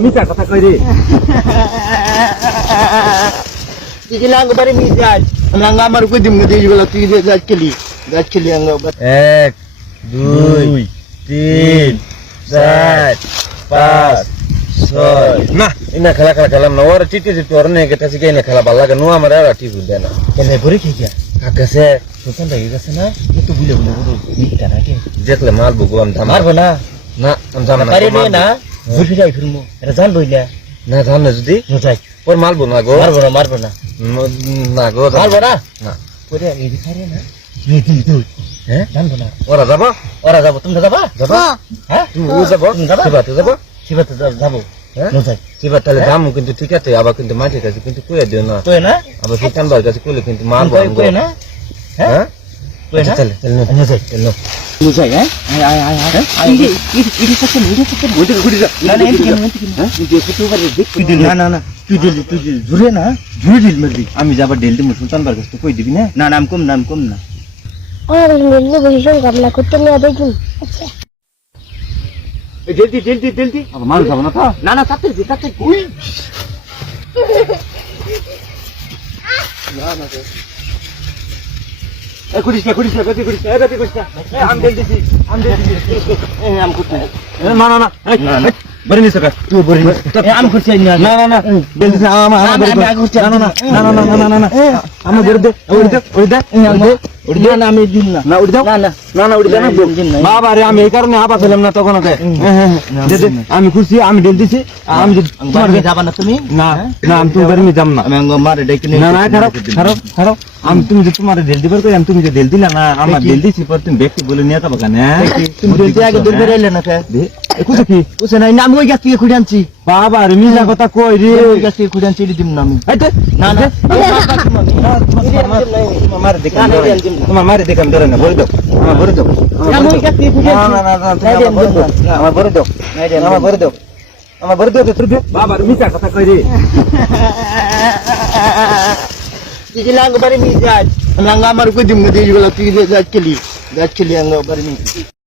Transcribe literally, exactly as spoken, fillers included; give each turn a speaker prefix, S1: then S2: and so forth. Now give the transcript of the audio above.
S1: মিছা কথা কই রে তুই লাঙ্গ বাড়ি মি যাস লাঙ্গ আমার কই দিম গদি বলা তুই যে যাস খেলি যাস খেলি লাঙ্গ
S2: এক দুই তিন চার পাঁচ ছয় না ইনা খেলা খেলা খেলাম না ওরা টিটি টিটি ওর নেই গেছে কি না খেলা ভালো লাগে নো আমার আর ঠিক বুঝে না
S1: এনে ঘুরে খেয়ে গিয়া
S2: কাকাছে
S1: সুলতান ভাই গেছে না এত বুলে বুলে বুলে মিথ্যা নাকি
S2: দেখলে মাল বুগো আমি থাম
S1: মারবো না
S2: না আমি জানা না
S1: পারি না ঘুরে যাই ফিরমু এটা জান বইলা
S2: না জান না যদি
S1: যাই
S2: ওর মাল বো না গো
S1: মারবো না মারবো না
S2: না গো
S1: মারবো না
S2: না
S1: করে এই খারে না এই তুই তুই
S2: হ্যাঁ
S1: জানবো না
S2: ওরা যাবো
S1: ওরা যাবো তুমি যাবা
S2: যাবো
S1: হ্যাঁ
S2: তুমি ও যাবো
S1: তুমি যাবা
S2: শিবাতে যাবো
S1: শিবাতে যাবো
S2: হ্যাঁ
S1: যাই
S2: শিবার তাহলে দাম কিন্তু ঠিক আছে আবার কিন্তু মাঝের কাছে কিন্তু কইয়া দিও না
S1: তো না
S2: আবার সুলতান ভাইয়ের কাছে কইলে কিন্তু মারবো
S1: কই না
S2: হ্যাঁ
S1: কই না
S2: চল চল
S1: নো যাই
S2: নো
S1: নো যাই হ্যাঁ আয় আয় আয় আয় এই যে এই এই সত্যি এই সত্যি
S2: ওইটা ঘুরে যা
S1: না না এদিকে না এদিকে না তুই দেখো তো বারে দেখ তুই না না না তুই দিল তুই দিল জুরে না জুরে দিল মারবি আমি যাবার ডেল দিমু সুলতান বার কাছে কই দিবি না না নাম কম নাম কম না
S3: আর মেলে বহিজন গামলা করতে নিয়ে দেখুন আচ্ছা
S1: এই জলদি জলদি জলদি
S2: আবার মাল খাবো না তো
S1: না না তাতে দি তাতে কই না না এ করিস না করিস না গতি করিস না এ গতি করিস না আম দেল দিছি আম দেল দিছি এ আম করতে
S2: না না না বড় নিছ কা
S1: তুই বড় আম করতে না
S2: না না না দেল দিছ আম আম বড় না না না না না না না না আম বড় দে ওড় দে ওড় দে
S1: ওড় দে না আমি দিন না
S2: না ওড় দাও
S1: না না
S2: না না ওড় দে না বাবা রে আমি এই কারণে আপা ছিলাম না তখন ওকে দে দে আমি খুশি আমি দেল দিছি আমি
S1: তোমার যাবা না তুমি
S2: না না আমি তোমার বাড়ি যাম না
S1: আমি মারে ডেকে
S2: না না খারাপ খারাপ খারাপ আমি তুমি যে তোমার দেল দিবার কই আমি তুমি যে দেল দিলা না আমার দেল দিছি পর তুমি ব্যক্তি বলে নিয়ে যাবা কেন
S1: তুমি দিতে আগে দূর বেরাইলে না কে
S2: দে কুছে কি
S1: কুছে নাই না আমি ওই গাছ থেকে খুঁড়ে আনছি
S2: বাবা রে মিজা কথা কই রে
S1: ওই গাছ থেকে খুঁড়ে আনছি দিম না আমি
S2: আইতে
S1: না না
S2: মারে দেখাম তোমার মারে দেখাম ধরে না বলে দাও আমার বলে দাও
S1: আমি ওই গাছ থেকে খুঁড়ে
S2: না না না তুমি আমার বলে দাও আমার বলে দাও আমার বলে দাও আমার বলে দাও তুই বাবা রে মিজা কথা কই রে
S1: তুই যে লাঙ্গ বাড়ি মি যাস লাঙ্গ আমার কই দিম গদি বলা তুই যে যাস খেলি যাস খেলি লাঙ্গ বাড়ি মি